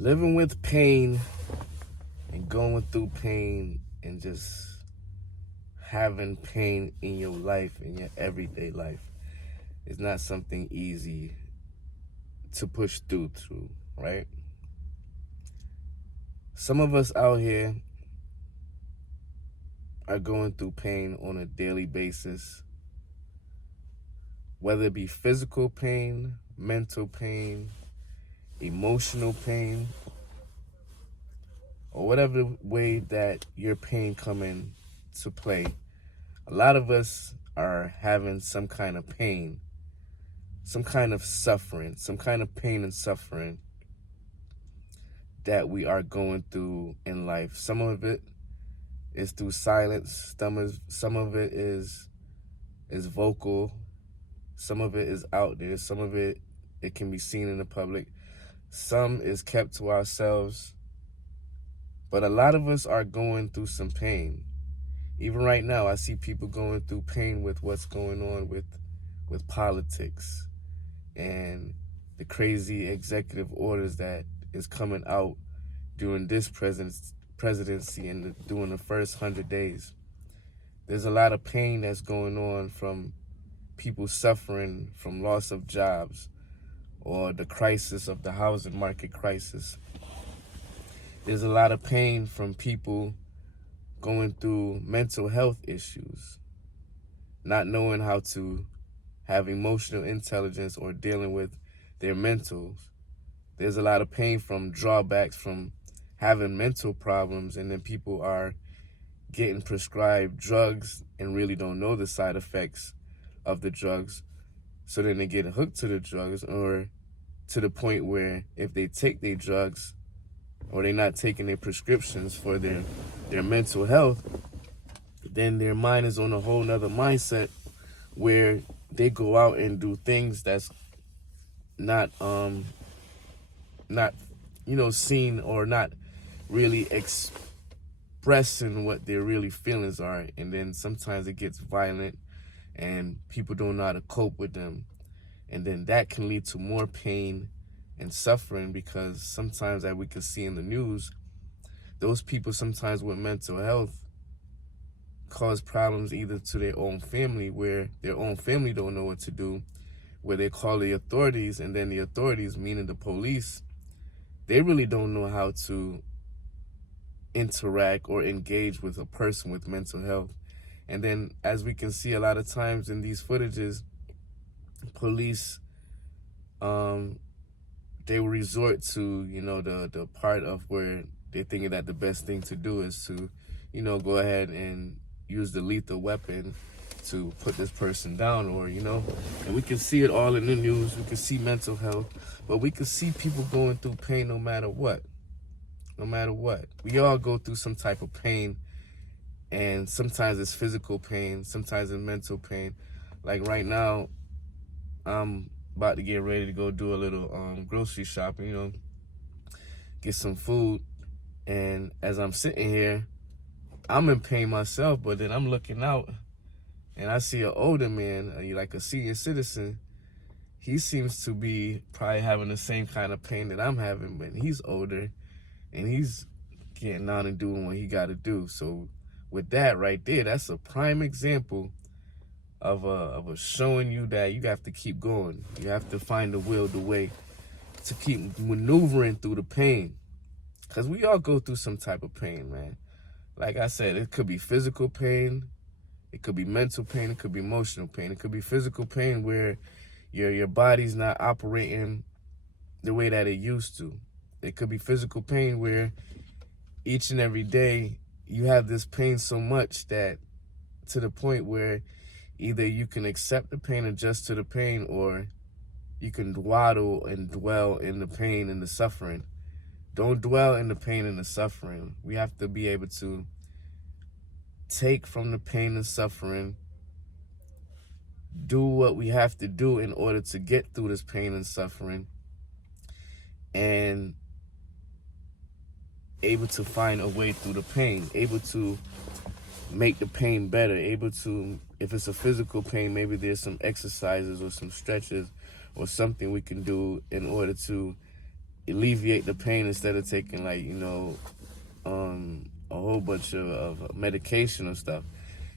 living with pain and going through pain and just having pain in your life, in your everyday life, is not something easy to push through, right? Some of us out here are going through pain on a daily basis, whether it be physical pain, mental pain, emotional pain, or whatever way that your pain come in to play. A lot of us are having some kind of pain, some kind of suffering, some kind of pain and suffering that we are going through in life. Some of it is through silence. Some of it is vocal. Some of it is out there. Some of it can be seen in the public. Some is kept to ourselves. But a lot of us are going through some pain. Even right now, I see people going through pain with what's going on with politics and the crazy executive orders that is coming out during this presidency and during the first 100 days. There's a lot of pain that's going on from people suffering from loss of jobs or the crisis of the housing market crisis. There's a lot of pain from people going through mental health issues, not knowing how to have emotional intelligence or dealing with their mentals. There's a lot of pain from drawbacks from having mental problems, and then people are getting prescribed drugs and really don't know the side effects of the drugs. So then they get hooked to the drugs, or to the point where if they take their drugs or they're not taking their prescriptions for their mental health, then their mind is on a whole nother mindset where they go out and do things that's not seen, or not really expressing what their really feelings are. And then sometimes it gets violent and people don't know how to cope with them. And then that can lead to more pain and suffering, because sometimes, that we can see in the news, those people sometimes with mental health cause problems either to their own family, where their own family don't know what to do, where they call the authorities, and then the authorities, meaning the police, they really don't know how to interact or engage with a person with mental health. And then, as we can see a lot of times in these footages, police, they will resort to, the part of where they're thinking that the best thing to do is to, go ahead and use the lethal weapon to put this person down, or, and we can see it all in the news. We can see mental health, but we can see people going through pain no matter what. No matter what. We all go through some type of pain, and sometimes it's physical pain, sometimes it's mental pain. Like right now, I'm about to get ready to go do a little grocery shopping, get some food. And as I'm sitting here, I'm in pain myself, but then I'm looking out and I see an older man, like a senior citizen. He seems to be probably having the same kind of pain that I'm having, but he's older and he's getting on and doing what he got to do. So with that right there, that's a prime example of a showing you that you have to keep going. You have to find the will, the way to keep maneuvering through the pain. Because we all go through some type of pain, man. Like I said, it could be physical pain, it could be mental pain, it could be emotional pain, it could be physical pain where your body's not operating the way that it used to. It could be physical pain where each and every day you have this pain so much that, to the point where either you can accept the pain, adjust to the pain, or you can dwaddle and dwell in the pain and the suffering. Don't dwell in the pain and the suffering. We have to be able to take from the pain and suffering, do what we have to do in order to get through this pain and suffering, and able to find a way through the pain, able to make the pain better, able to, if it's a physical pain, maybe there's some exercises or some stretches or something we can do in order to alleviate the pain instead of taking like, a whole bunch of medication or stuff.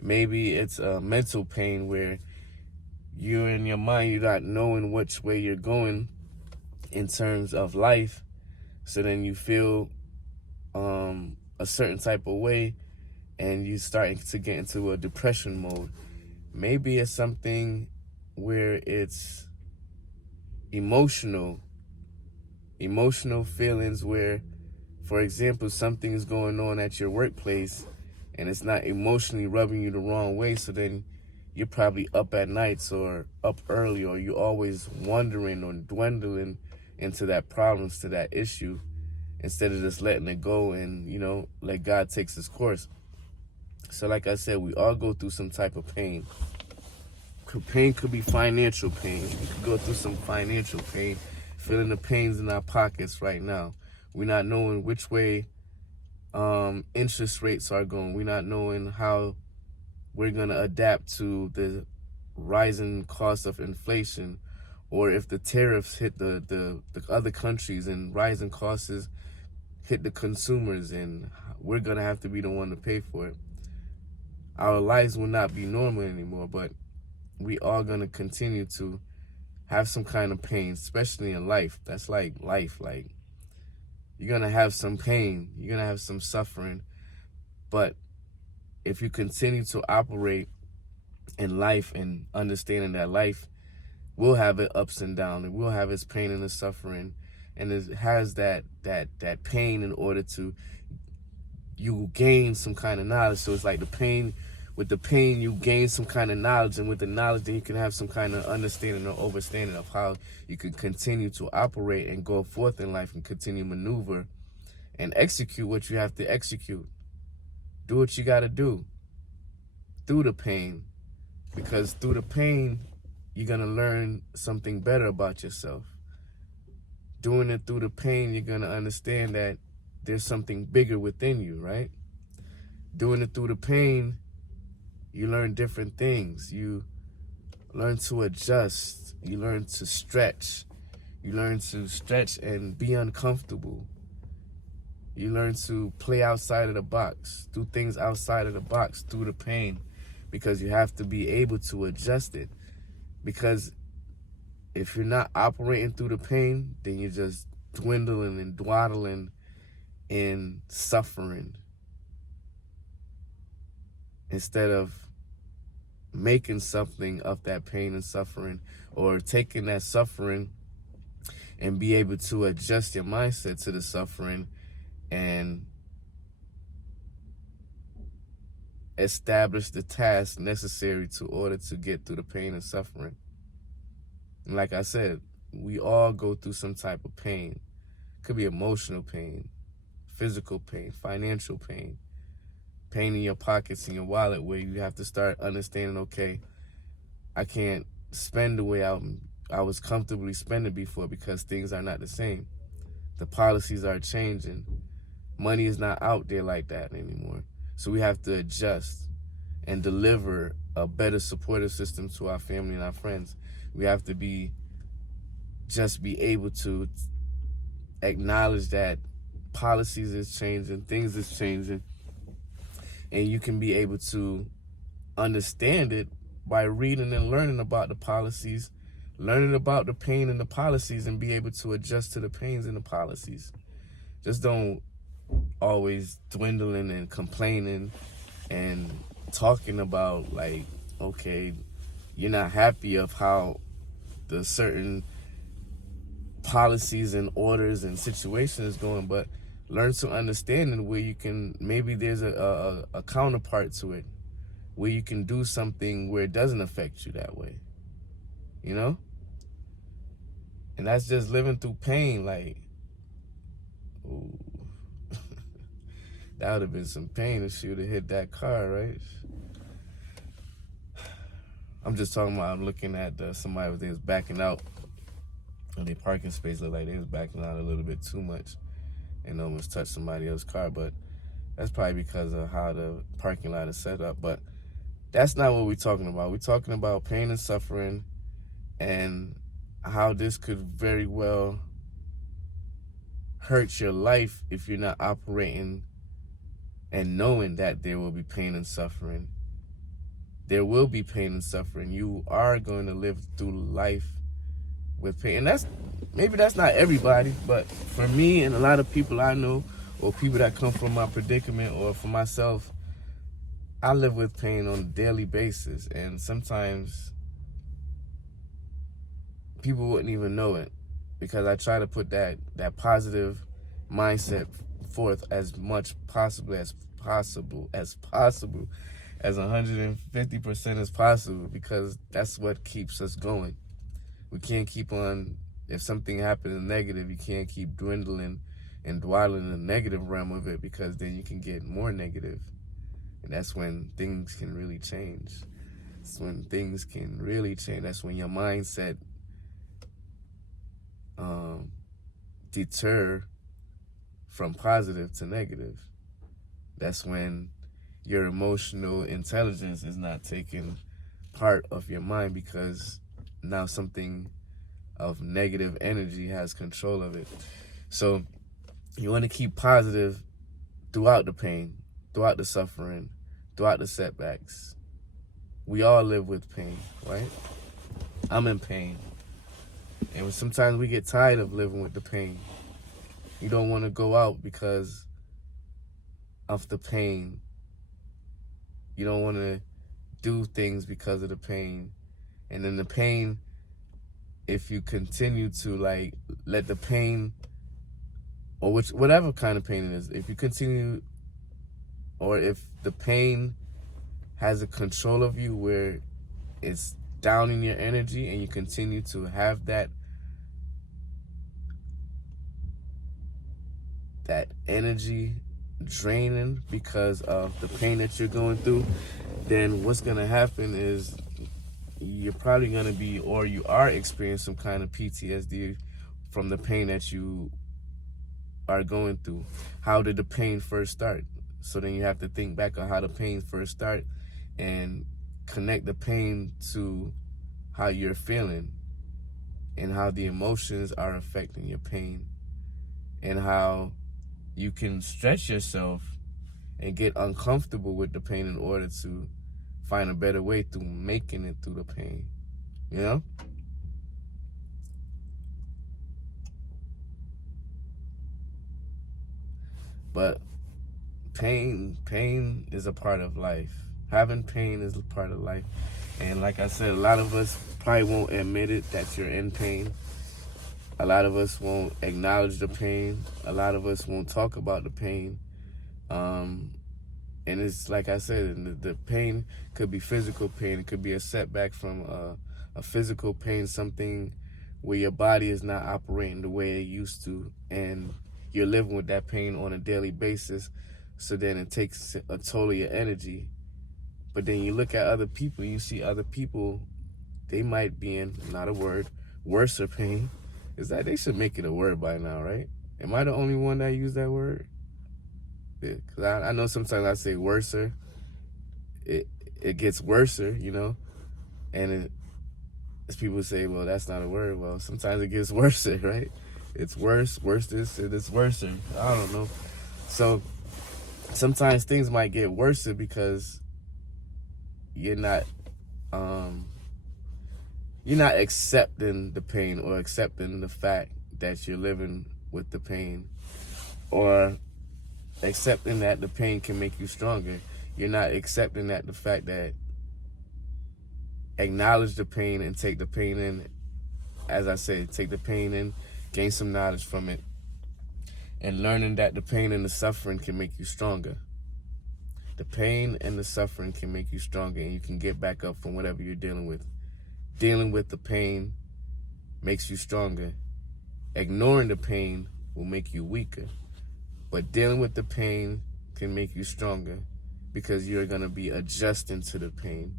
Maybe it's a mental pain where you're in your mind, you're not knowing which way you're going in terms of life. So then you feel a certain type of way and you starting to get into a depression mode. Maybe it's something where it's emotional feelings where, for example, something's going on at your workplace and it's not emotionally rubbing you the wrong way. So then you're probably up at nights or up early, or you're always wondering or dwindling into that problems, to that issue, instead of just letting it go and, let God take his course. So like I said, we all go through some type of pain. Pain could be financial pain. We could go through some financial pain, feeling the pains in our pockets right now. We're not knowing which way interest rates are going. We're not knowing how we're going to adapt to the rising cost of inflation, or if the tariffs hit the other countries and rising costs hit the consumers, and we're going to have to be the one to pay for it. Our lives will not be normal anymore, but we are going to continue to have some kind of pain, especially in life. That's like life. Like, you're going to have some pain. You're going to have some suffering. But if you continue to operate in life and understanding that life will have its ups and downs, it will have its pain and its suffering, and it has that pain in order to you gain some kind of knowledge. So it's like with the pain you gain some kind of knowledge, and with the knowledge then you can have some kind of understanding or overstanding of how you can continue to operate and go forth in life and continue maneuver and execute what you have to execute. Do what you got to do through the pain, because through the pain you're going to learn something better about yourself. Doing it through the pain, you're going to understand that there's something bigger within you, right? Doing it through the pain, you learn different things. You learn to adjust. You learn to stretch. You learn to stretch and be uncomfortable. You learn to play outside of the box, do things outside of the box through the pain, because you have to be able to adjust it. Because if you're not operating through the pain, then you're just dwindling and dwaddling in suffering, instead of making something of that pain and suffering, or taking that suffering and be able to adjust your mindset to the suffering and establish the task necessary to order to get through the pain and suffering. And like I said, we all go through some type of pain. It could be emotional pain, physical pain, financial pain, pain in your pockets, in your wallet, where you have to start understanding, okay, I can't spend the way I was comfortably spending before, because things are not the same. The policies are changing. Money is not out there like that anymore. So we have to adjust and deliver a better supportive system to our family and our friends. We have to be able to acknowledge that policies is changing, things is changing, and you can be able to understand it by reading and learning about the policies, learning about the pain in the policies, and be able to adjust to the pains in the policies. Just don't always dwindling and complaining and talking about, like, okay, you're not happy of how the certain policies and orders and situations is going, but learn to understand it where you can, maybe there's a counterpart to it, where you can do something where it doesn't affect you that way, And that's just living through pain. Like, ooh. That would have been some pain if she would have hit that car, right? I'm just talking about, I'm looking at somebody was backing out in their parking space. Looked like they was backing out a little bit too much and almost touched somebody else's car. But that's probably because of how the parking lot is set up. But that's not what we're talking about. We're talking about pain and suffering, and how this could very well hurt your life if you're not operating and knowing that there will be pain and suffering. There will be pain and suffering. You are going to live through life with pain. And maybe that's not everybody, but for me and a lot of people I know, or people that come from my predicament, or for myself, I live with pain on a daily basis. And sometimes people wouldn't even know it, because I try to put that positive mindset forth as much possible as 150% as possible, because that's what keeps us going. We can't keep on, if something happens negative, you can't keep dwindling and dwelling in the negative realm of it, because then you can get more negative. And that's when things can really change. That's when things can really change. That's when your mindset deter from positive to negative. That's when your emotional intelligence is not taking part of your mind, because now something of negative energy has control of it. So you want to keep positive throughout the pain, throughout the suffering, throughout the setbacks. We all live with pain, right? I'm in pain. And sometimes we get tired of living with the pain. You don't want to go out because of the pain. You don't want to do things because of the pain. And then the pain, if you continue to let the pain, or whatever kind of pain it is, if you continue, or if the pain has a control of you where it's down in your energy, and you continue to have that energy draining because of the pain that you're going through, then what's going to happen is you're probably going to be, or you are experiencing some kind of PTSD from the pain that you are going through. How did the pain first start? So then you have to think back on how the pain first started and connect the pain to how you're feeling and how the emotions are affecting your pain, and how you can stretch yourself and get uncomfortable with the pain in order to find a better way through making it through the pain, you know? But pain is a part of life. Having pain is a part of life. And like I said, a lot of us probably won't admit it that you're in pain. A lot of us won't acknowledge the pain. A lot of us won't talk about the pain. And it's like I said, the pain could be physical pain. It could be a setback from a physical pain, something where your body is not operating the way it used to, and you're living with that pain on a daily basis. So then it takes a toll of your energy. But then you look at other people, you see other people, they might be in, not a word, worser pain. Is that they should make it a word by now, right? Am I the only one that use that word? Yeah, because I know sometimes I say worser. It gets worser, you know? And as people say, well, that's not a word. Well, sometimes it gets worser, right? It's worse this, and it's worser. I don't know. So sometimes things might get worser because you're not accepting the pain, or accepting the fact that you're living with the pain, or accepting that the pain can make you stronger. You're not accepting that the fact that acknowledge the pain and take the pain in. As I said, take the pain in, gain some knowledge from it, and learning that the pain and the suffering can make you stronger. The pain and the suffering can make you stronger, and you can get back up from whatever you're dealing with. Dealing with the pain makes you stronger. Ignoring the pain will make you weaker. But dealing with the pain can make you stronger, because you're going to be adjusting to the pain.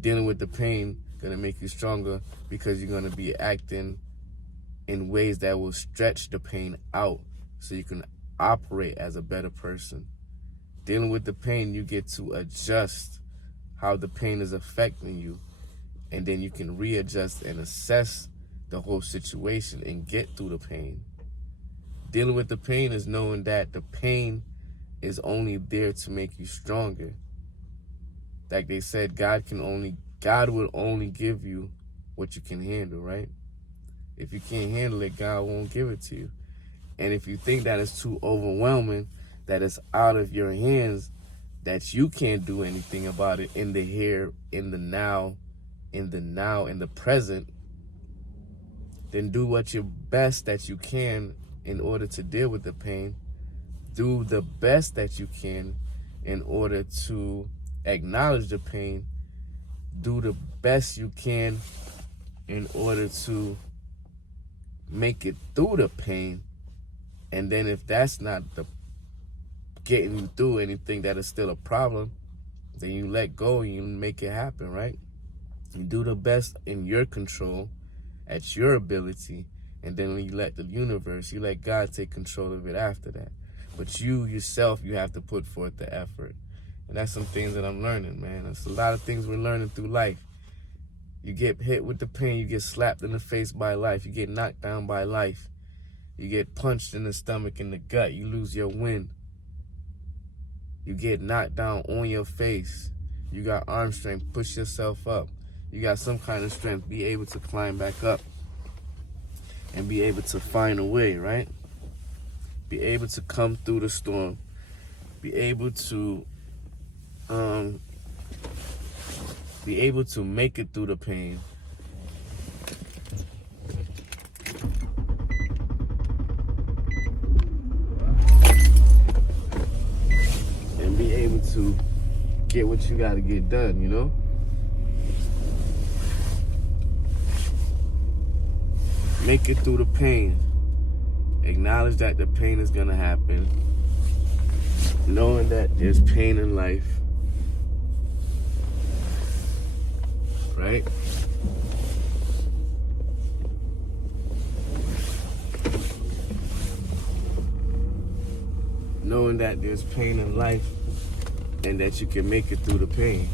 Dealing with the pain going to make you stronger, because you're going to be acting in ways that will stretch the pain out so you can operate as a better person. Dealing with the pain, you get to adjust how the pain is affecting you, and then you can readjust and assess the whole situation and get through the pain. Dealing with the pain is knowing that the pain is only there to make you stronger. Like they said, God will only give you what you can handle, right? If you can't handle it, God won't give it to you. And if you think that it's too overwhelming, that it's out of your hands, that you can't do anything about it in the here, in the now, in the present, then do what your best that you can in order to deal with the pain. Do the best that you can in order to acknowledge the pain. Do the best you can in order to make it through the pain. And then if that's not getting you through anything that is still a problem, then you let go and you make it happen, right? You do the best in your control, at your ability, and then you let the universe, you let God take control of it after that. But you yourself, you have to put forth the effort. And that's some things that I'm learning, man. There's a lot of things we're learning through life. You get hit with the pain, you get slapped in the face by life, you get knocked down by life, you get punched in the stomach, in the gut, you lose your wind. You get knocked down on your face. You got arm strength, push yourself up. You got some kind of strength, be able to climb back up and be able to find a way, right? Be able to come through the storm. Be able to make it through the pain. And be able to get what you gotta get done, you know? Make it through the pain. Acknowledge that the pain is gonna happen. Knowing that there's pain in life. Right? Knowing that there's pain in life and that you can make it through the pain.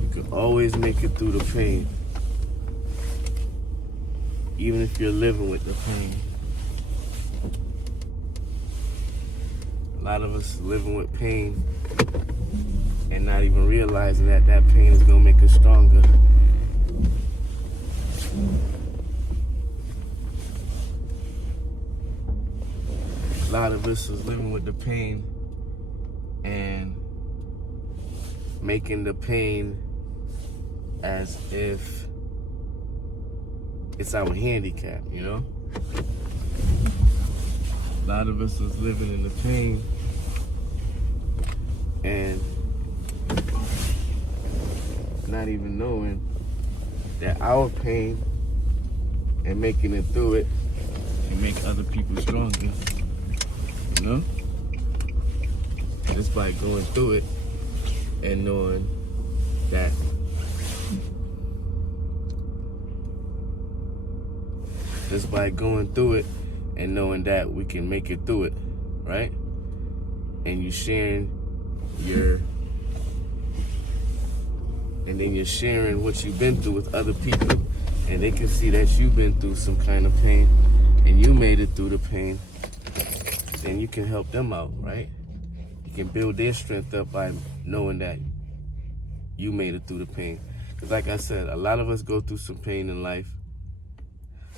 You can always make it through the pain. Even if you're living with the pain. A lot of us living with pain and not even realizing that that pain is going to make us stronger. A lot of us is living with the pain and making the pain as if it's our handicap, you know? A lot of us is living in the pain and not even knowing that our pain and making it through it can make other people stronger, you know? Just by going through it and knowing that we can make it through it, right? And you're sharing what you've been through with other people, and they can see that you've been through some kind of pain and you made it through the pain, then you can help them out, right? You can build their strength up by knowing that you made it through the pain. Because like I said, a lot of us go through some pain in life.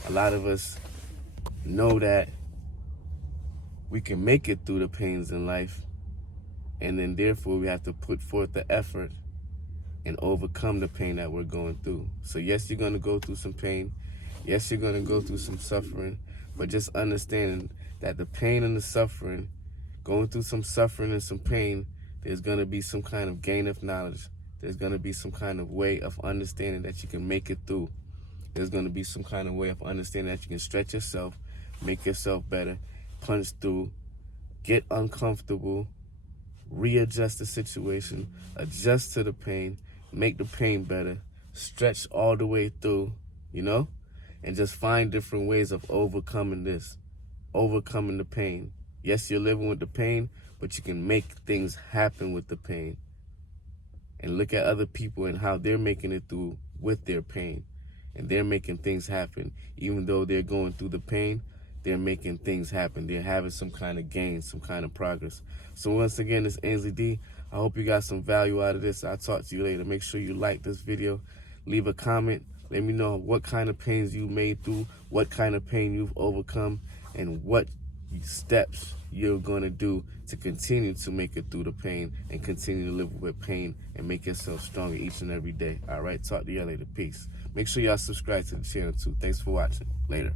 A lot of us know that we can make it through the pains in life, and then therefore we have to put forth the effort and overcome the pain that we're going through. So yes, you're going to go through some pain. Yes, you're going to go through some suffering, but just understanding that the pain and the suffering, going through some suffering and some pain, there's going to be some kind of gain of knowledge. There's going to be some kind of way of understanding that you can make it through. There's going to be some kind of way of understanding that you can stretch yourself, make yourself better, punch through, get uncomfortable, readjust the situation, adjust to the pain, make the pain better, stretch all the way through, you know, and just find different ways of overcoming the pain. Yes, you're living with the pain, but you can make things happen with the pain. And look at other people and how they're making it through with their pain. and they're making things happen. Even though they're going through the pain, they're making things happen. They're having some kind of gain, some kind of progress. So once again, it's AnsleyD. I hope you got some value out of this. I'll talk to you later. Make sure you like this video. Leave a comment. Let me know what kind of pains you made through, what kind of pain you've overcome, and what steps you're going to do to continue to make it through the pain and continue to live with pain and make yourself stronger each and every day. All right, talk to y'all later. Peace. Make sure y'all subscribe to the channel too. Thanks for watching. Later.